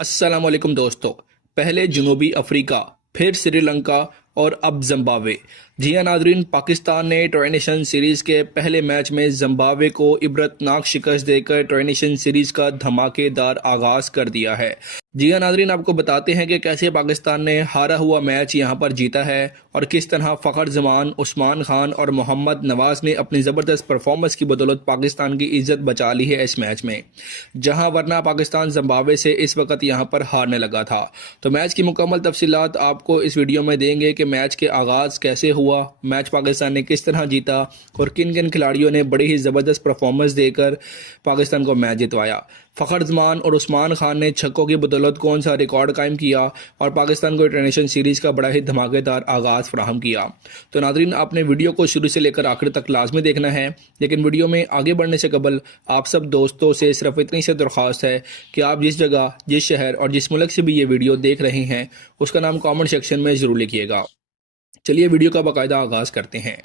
अस्सलाम वालेकुम दोस्तों। पहले जनूबी अफ्रीका, फिर श्रीलंका और अब जिम्बाब्वे। जी हाँ नाजरीन, पाकिस्तान ने ट्राई नेशन सीरीज़ के पहले मैच में जिम्बाब्वे को इबरतनाक शिकस्त देकर ट्राई नेशन सीरीज़ का धमाकेदार आगाज़ कर दिया है। जी हाँ नाजरीन, आपको बताते हैं कि कैसे पाकिस्तान ने हारा हुआ मैच यहां पर जीता है और किस तरह फ़खर जमान, उस्मान खान और मोहम्मद नवाज ने अपनी ज़बरदस्त परफॉर्मेंस की बदौलत पाकिस्तान की इज्जत बचा ली है इस मैच में, जहां वरना पाकिस्तान जिम्बाब्वे से इस वक्त यहां पर हारने लगा था। तो मैच की मुकम्मल तफसीलात आपको इस वीडियो में देंगे कि मैच के आगाज़ कैसे हुआ, मैच पाकिस्तान ने किस तरह जीता और किन किन खिलाड़ियों ने बड़ी ही ज़बरदस्त परफॉर्मेंस देकर पाकिस्तान को मैच जितवाया। फ़खर जमान और उस्मान खान ने छक्कों की बदौलत कौन सा रिकॉर्ड कायम किया और पाकिस्तान को इंटरनेशनल सीरीज़ का बड़ा ही धमाकेदार आगाज़ फराहम किया। तो नाजरीन, आपने वीडियो को शुरू से लेकर आखिर तक लाजमी देखना है, लेकिन वीडियो में आगे बढ़ने से कबल आप सब दोस्तों से सिर्फ इतनी सी दरख्वास्त है कि आप जिस जगह, जिस शहर और जिस मुल्क से भी ये वीडियो देख रहे हैं उसका नाम कमेंट सेक्शन में ज़रूर लिखिएगा। चलिए वीडियो का बाकायदा आगाज़ करते हैं।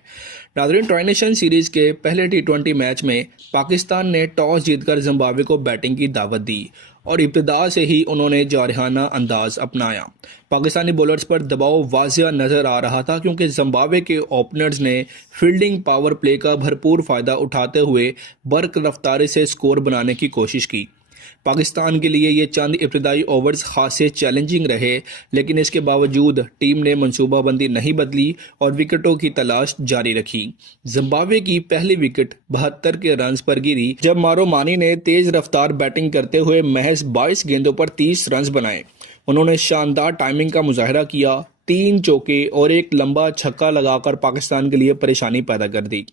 नाजरीन, ट्राई नेशन सीरीज़ के पहले T20 मैच में पाकिस्तान ने टॉस जीतकर जिम्बाब्वे को बैटिंग की दावत दी और इब्तिदा से ही उन्होंने जारहाना अंदाज अपनाया। पाकिस्तानी बॉलर्स पर दबाव वाज़िया नज़र आ रहा था क्योंकि जिम्बाब्वे के ओपनर्स ने फील्डिंग पावर प्ले का भरपूर फ़ायदा उठाते हुए बर्क रफ्तारी से स्कोर बनाने की कोशिश की। पाकिस्तान के लिए ये चंद इब्तदाई ओवर्स खासे चैलेंजिंग रहे, लेकिन इसके बावजूद टीम ने मनसूबाबंदी नहीं बदली और विकेटों की तलाश जारी रखी। जिम्बाब्वे की पहली विकेट 72 के रन्स पर गिरी जब मारो मानी ने तेज रफ्तार बैटिंग करते हुए महज 22 गेंदों पर 30 रन्स बनाए। उन्होंने शानदार टाइमिंग का मुजाहरा किया, 3 चौके और एक लंबा छक्का लगाकर पाकिस्तान के लिए परेशानी पैदा कर दी।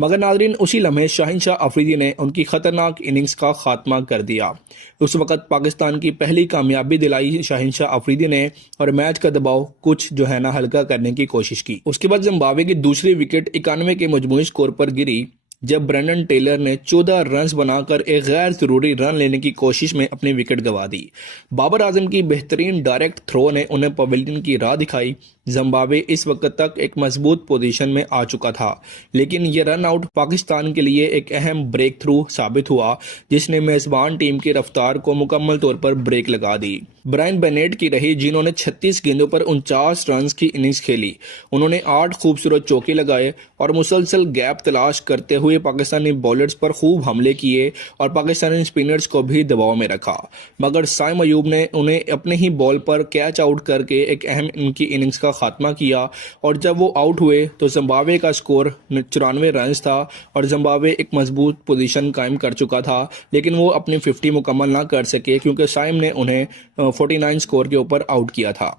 मगर नाजरीन, उसी लम्हे शाहिनशाह अफरीदी ने उनकी खतरनाक इनिंग्स का खात्मा कर दिया। उस वक्त पाकिस्तान की पहली कामयाबी दिलाई शाहिनशाह अफरीदी ने और मैच का दबाव कुछ जो है ना हल्का करने की कोशिश की। उसके बाद जिम्बाब्वे की दूसरी विकेट 91 के मजमूई स्कोर पर गिरी जब ब्रेंडन टेलर ने 14 रन्स बनाकर एक गैर जरूरी रन लेने की कोशिश में अपनी विकेट गंवा दी। बाबर आजम की बेहतरीन डायरेक्ट थ्रो ने उन्हें पवेलियन की राह दिखाई। जिम्बाब्वे इस वक्त तक एक मजबूत पोजीशन में आ चुका था, लेकिन यह रन आउट पाकिस्तान के लिए एक अहम ब्रेक थ्रू साबित हुआ जिसने मेजबान टीम की रफ्तार को मुकम्मल तौर पर ब्रेक लगा दी। ब्रायन बेनेट की रही जिन्होंने 36 गेंदों पर 49 रन की इनिंग्स खेली। उन्होंने 8 खूबसूरत चौके लगाए और मुसलसल गैप तलाश करते हुए पाकिस्तानी बॉलर्स पर खूब हमले किए और पाकिस्तानी स्पिनर्स को भी दबाव में रखा, मगर साइम अयूब ने उन्हें अपने ही बॉल पर कैच आउट करके एक अहम इनकी इनिंग्स का खात्मा किया और जब वो आउट हुए तो जिम्बाब्वे का स्कोर 94 रन था और जिम्बाब्वे एक मजबूत पोजीशन कायम कर चुका था, लेकिन वो अपनी 50 मुकम्मल ना कर सके क्योंकि साइम ने उन्हें 49 स्कोर के ऊपर आउट किया था।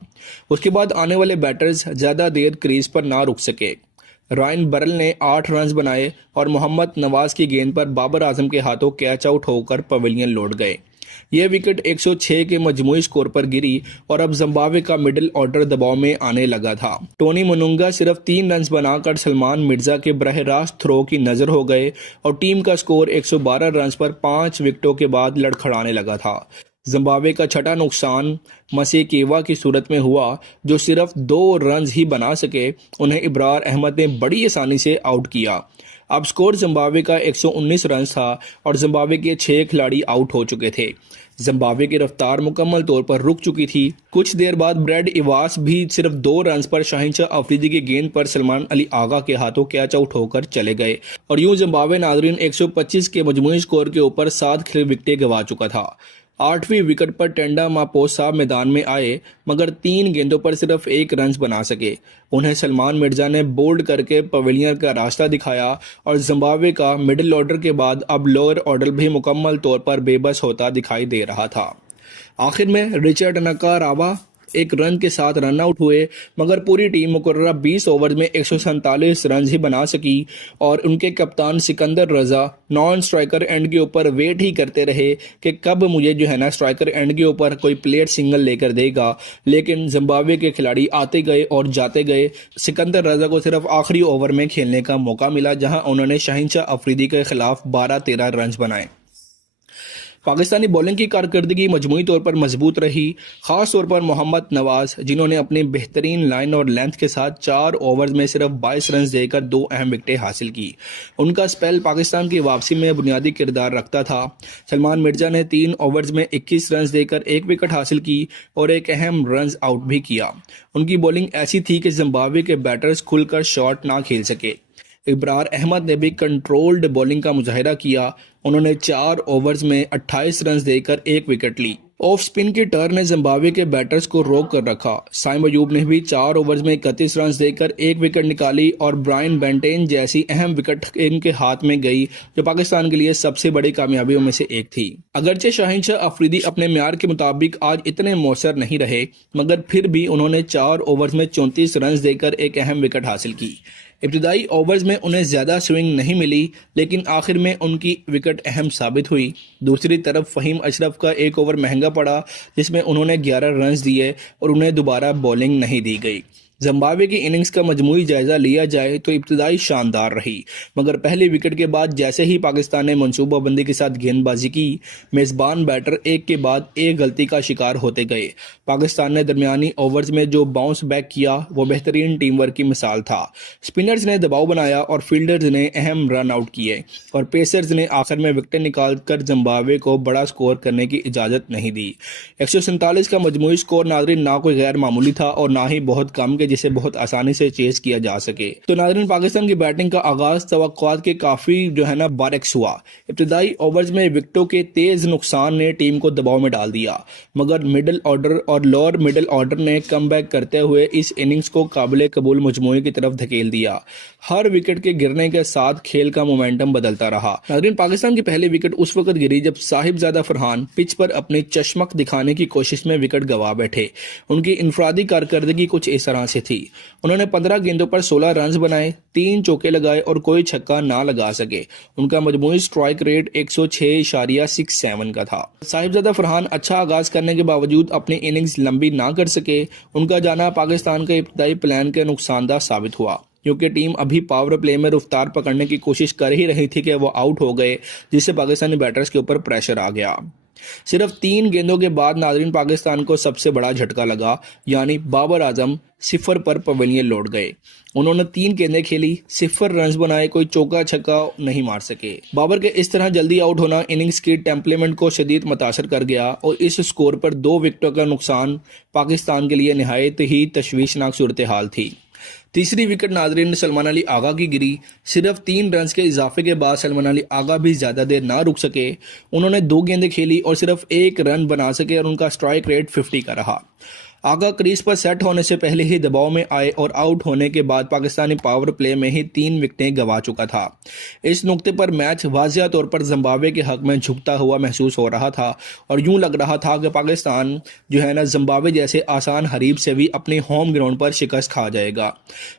उसके बाद आने वाले बैटर्स ज़्यादा देर क्रीज पर ना रुक सके। रायन बरल ने 8 रन बनाए और मोहम्मद नवाज की गेंद पर बाबर आजम के हाथों कैच आउट होकर पवेलियन लौट गए। यह विकेट 106 के मजमूई स्कोर पर गिरी और अब जिम्बाब्वे का मिडिल ऑर्डर दबाव में आने लगा था। टोनी मुनुंगा सिर्फ 3 रन बनाकर सलमान मिर्जा के बरह रास्त थ्रो की नजर हो गए और टीम का स्कोर 112 रन पर 5 विकेटों के बाद लड़खड़ाने लगा था। जिम्बाब्वे का छठा नुकसान मसेकेवा की सूरत में हुआ जो सिर्फ 2 रन ही बना सके। उन्हें इब्रार अहमद ने बड़ी आसानी से आउट किया। अब स्कोर जिम्बाब्वे का 119 रन था और जिम्बाब्वे के 6 खिलाड़ी आउट हो चुके थे। जिम्बाब्वे की रफ्तार मुकम्मल तौर पर रुक चुकी थी। कुछ देर बाद ब्रैड इवास भी सिर्फ 2 रन पर शाहिनशाह अफरीदी की गेंद पर सलमान अली आगा के हाथों कैच आउट होकर चले गए और यूं जिम्बाब्वे नाजरीन 125 के मजमूई स्कोर के ऊपर 7 विकेटें गंवा चुका था। 8वीं विकेट पर टेंडा मापोसा मैदान में आए मगर 3 गेंदों पर सिर्फ 1 रन बना सके। उन्हें सलमान मिर्जा ने बोल्ड करके पवेलियन का रास्ता दिखाया और जिम्बाब्वे का मिडिल ऑर्डर के बाद अब लोअर ऑर्डर भी मुकम्मल तौर पर बेबस होता दिखाई दे रहा था। आखिर में रिचर्ड नकारावा 1 रन के साथ रन आउट हुए, मगर पूरी टीम मुकर्ररा 20 ओवर में 147 रन ही बना सकी और उनके कप्तान सिकंदर रजा नॉन स्ट्राइकर एंड के ऊपर वेट ही करते रहे कि कब मुझे जो है ना स्ट्राइकर एंड के ऊपर कोई प्लेयर सिंगल लेकर देगा, लेकिन जिम्बाब्वे के खिलाड़ी आते गए और जाते गए। सिकंदर रजा को सिर्फ आखिरी ओवर में खेलने का मौका मिला जहां उन्होंने शाहिनशाह अफरीदी के खिलाफ 12-13 रन बनाए। पाकिस्तानी बॉलिंग की कारकर्दगी मजमूई तौर पर मजबूत रही, खास तौर पर मोहम्मद नवाज, जिन्होंने अपनी बेहतरीन लाइन और लेंथ के साथ 4 ओवर्स में सिर्फ 22 रन देकर 2 अहम विकेटें हासिल की। उनका स्पेल पाकिस्तान की वापसी में बुनियादी किरदार रखता था। सलमान मिर्जा ने 3 ओवर्स में 21 रन देकर 1 विकेट हासिल की और एक अहम रन आउट भी किया। उनकी बॉलिंग ऐसी थी कि जिम्बाब्वे के बैटर्स खुलकर शॉट ना खेल सके। इब्रार अहमद ने भी कंट्रोल्ड बॉलिंग का मुजाहिरा किया। उन्होंने 4 ओवर्स में 28 रन देकर 1 विकेट ली। ऑफ स्पिन की टर्न ने जिम्बाब्वे के बैटर्स को रोक कर रखा। साइम अयूब ने भी 4 ओवर्स में 31 रन देकर 1 विकेट निकाली और ब्रायन बेंटेन जैसी अहम विकेट इनके हाथ में गई, जो पाकिस्तान के लिए सबसे बड़ी कामयाबियों में से एक थी। अगरचे शाहीन शाह अफरीदी अपने म्यार के मुताबिक आज इतने मौसर नहीं रहे, मगर फिर भी उन्होंने 4 ओवर्स में 34 रन देकर एक अहम विकेट हासिल की। इब्तदाई ओवर्स में उन्हें ज़्यादा स्विंग नहीं मिली, लेकिन आखिर में उनकी विकेट अहम साबित हुई। दूसरी तरफ फ़हीम अशरफ का 1 ओवर महंगा पड़ा, जिसमें उन्होंने 11 रन दिए और उन्हें दोबारा बॉलिंग नहीं दी गई। जिम्बाब्वे की इनिंग्स का मजमूई जायजा लिया जाए तो इब्तदाई शानदार रही, मगर पहले विकेट के बाद जैसे ही पाकिस्तान ने मंसूबाबंदी के साथ गेंदबाजी की, मेज़बान बैटर एक के बाद एक गलती का शिकार होते गए। पाकिस्तान ने दरमियानी ओवर्स में जो बाउंस बैक किया वो बेहतरीन टीम वर्क की मिसाल था। स्पिनर्स ने दबाव बनाया और फील्डर्स ने अहम रन आउट किए और पेसर्स ने आखिर में विकेट निकालकर जिम्बाब्वे को बड़ा स्कोर करने की इजाज़त नहीं दी। 147 का मजमूई स्कोर नाज़रीन ना कोई गैर मामूली था और ना ही बहुत कम के जिसे बहुत आसानी से चेस किया जा सके। तो नाज़रीन, पाकिस्तान की बैटिंग का आगाज तवक्कुआत के काफी बारक्स हुआ। इब्तदाई ओवर्स में विकेटों के तेज नुकसान ने टीम को दबाव में डाल दिया, मगर मिडिल ऑर्डर और लोअर मिडिल ऑर्डर ने कमबैक करते हुए इस इनिंग्स को काबिल कबूल मजमूई की तरफ धकेल दिया। हर विकेट के गिरने के साथ खेल का मोमेंटम बदलता रहा। नाज़रीन, पाकिस्तान की पहली विकेट उस वक्त गिरी जब साहिबजादा फरहान पिच पर अपनी चश्मक दिखाने की कोशिश में विकेट गंवा बैठे। उनकी इनफरादी कारकर्दगी कुछ इस तरह से थी। उन्होंने 15 गेंदों पर 16 रन बनाए, 3 चौके लगाए और कोई छक्का ना लगा सके। उनका मजमूई स्ट्राइक रेट 106.67 का था। साहिबजादा फरहान अच्छा आगाज करने के बावजूद अपनी इनिंग्स लंबी ना कर सके। उनका जाना पाकिस्तान के इब्तदाई प्लान के नुकसानदा साबित हुआ, क्योंकि टीम अभी पावर प्ले में रफ्तार पकड़ने की कोशिश कर ही रही थी कि वो आउट हो गए, जिससे पाकिस्तानी बैटर्स के ऊपर प्रेशर आ गया। सिर्फ 3 गेंदों के बाद नाज़रीन पाकिस्तान को सबसे बड़ा झटका लगा, यानी बाबर आजम 0 पर पवेलियन लौट गए। उन्होंने 3 गेंदें खेली, 0 रन बनाए, कोई चौका छक्का नहीं मार सके। बाबर के इस तरह जल्दी आउट होना इनिंग्स की टेम्पलेमेंट को शदीद मुतासर कर गया और इस स्कोर पर 2 विकेटों का नुकसान पाकिस्तान के लिए निहायत ही तशवीशनाक सूरत हाल थी। तीसरी विकेट नाज़रीन सलमान अली आगा की गिरी। सिर्फ 3 रन के इजाफे के बाद सलमान अली आगा भी ज़्यादा देर ना रुक सके। उन्होंने 2 गेंदें खेली और सिर्फ 1 रन बना सके और उनका स्ट्राइक रेट 50 का रहा। आगा क्रीज पर सेट होने से पहले ही दबाव में आए और आउट होने के बाद पाकिस्तानी पावर प्ले में ही 3 विकेटें गंवा चुका था। इस नुक्ते पर मैच वाज़िया तौर पर जिम्बाब्वे के हक में झुकता हुआ महसूस हो रहा था और यूं लग रहा था कि पाकिस्तान जिम्बाब्वे जैसे आसान हरीब से भी अपने होम ग्राउंड पर शिकस्त खा जाएगा।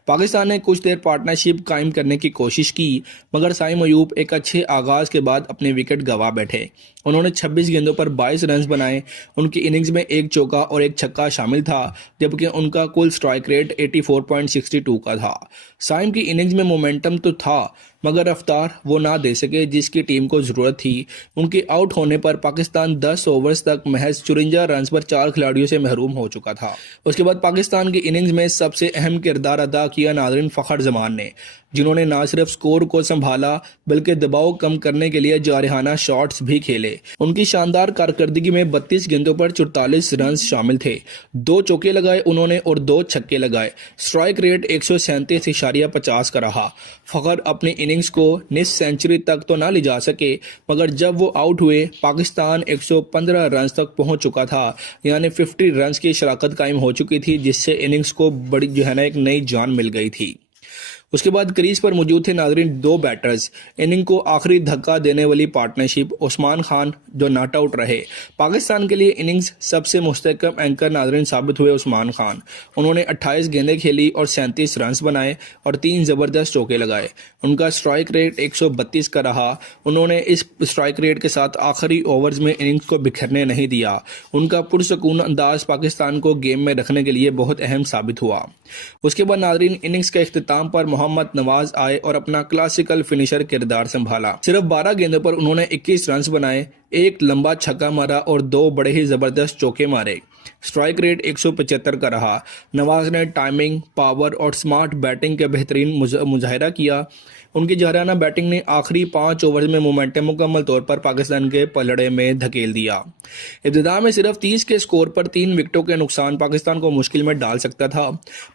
पाकिस्तान ने कुछ देर पार्टनरशिप कायम करने की कोशिश की, मगर साइम अयूब एक अच्छे आगाज के बाद अपने विकेट गंवा बैठे। उन्होंने 26 गेंदों पर 22 रन बनाए। उनकी इनिंग्स में 1 चौका और 1 छक्का शामिल था, जबकि उनका कुल स्ट्राइक रेट 84.62 का था। साइम की इनिंग्स में मोमेंटम तो था, मगर रफ्तार वो ना दे सके जिसकी टीम को ज़रूरत थी। उनके आउट होने पर पाकिस्तान 10 ओवर्स तक महज 54 रन पर 4 खिलाड़ियों से महरूम हो चुका था। उसके बाद पाकिस्तान की इनिंग्स में सबसे अहम किरदार अदा किया नाज़रीन फ़खर जमान ने, जिन्होंने न सिर्फ स्कोर को संभाला बल्कि दबाव कम करने के लिए जारहाना शॉट्स भी खेले। उनकी शानदार कारकर्दगी में 32 गेंदों पर 44 रन शामिल थे। 2 चौके लगाए उन्होंने और 2 छक्के लगाए। स्ट्राइक रेट 137.50 का रहा। फ़खर अपनी इनिंग्स को निस सेंचुरी तक तो ना ले जा सके, मगर जब वो आउट हुए पाकिस्तान 115 रन तक पहुंच चुका था, यानी 50 रन की शराकत कायम हो चुकी थी, जिससे इनिंग्स को बड़ी एक नई जान मिल गई थी। उसके बाद क्रीज पर मौजूद थे नाज़रीन 2 बैटर्स। इनिंग को आखिरी धक्का देने वाली पार्टनरशिप उस्मान खान जो नॉट आउट रहे। पाकिस्तान के लिए इनिंग्स सबसे मुस्तहकम एंकर नाज़रीन साबित हुए उस्मान खान। उन्होंने 28 गेंदें खेली और 37 रन बनाए और 3 ज़बरदस्त चौके लगाए। उनका स्ट्राइक रेट 132 का रहा। उन्होंने इस स्ट्राइक रेट के साथ आखिरी ओवर्स में इनिंग्स को बिखरने नहीं दिया। उनका पुरसकून अंदाज पाकिस्तान को गेम में रखने के लिए बहुत अहम साबित हुआ। उसके बाद नाज़रीन इनिंग्स के अख्तिताम पर मोहम्मद नवाज आए और अपना क्लासिकल फिनिशर किरदार संभाला। सिर्फ 12 गेंदों पर उन्होंने 21 रन बनाए। एक लंबा छक्का मारा और 2 बड़े ही जबरदस्त चौके मारे। स्ट्राइक रेट 175 का रहा। नवाज ने टाइमिंग, पावर और स्मार्ट बैटिंग के बेहतरीन मुजाहिरा किया। उनकी जहराना बैटिंग ने आखिरी 5 ओवर में मोमेंटम मुकम्मल तौर पर पाकिस्तान के पलड़े में धकेल दिया। इब्तिदा में सिर्फ 30 के स्कोर पर 3 विकेटों के नुकसान पाकिस्तान को मुश्किल में डाल सकता था,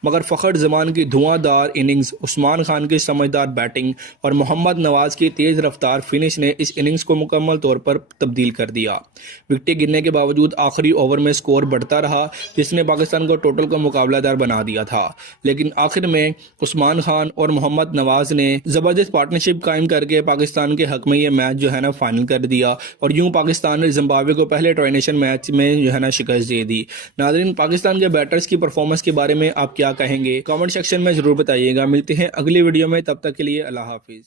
मगर फ़खर जमान की धुआंधार इनिंग्स, उस्मान खान की समझदार बैटिंग और मोहम्मद नवाज की तेज़ रफ्तार फिनिश ने इस इनिंग्स को मुकम्मल तौर पर तब्दील कर दिया। विकेटें गिरने के बावजूद आखिरी ओवर में स्कोर बढ़ता रहा, जिसने पाकिस्तान को टोटल का मुकाबलादार बना दिया था। लेकिन आखिर में उस्मान खान और मोहम्मद नवाज ने ज़बरदस्त पार्टनरशिप कायम करके पाकिस्तान के हक में ये मैच जो है ना फाइनल कर दिया और यूं पाकिस्तान ने जिम्बाब्वे को पहले ट्राई मैच में जो है ना शिकस्त दे दी। नाज़रीन, पाकिस्तान के बैटर्स की परफॉर्मेंस के बारे में आप क्या कहेंगे? कमेंट सेक्शन में ज़रूर बताइएगा। मिलते हैं अगली वीडियो में, तब तक के लिए अल्लाह हाफिज़।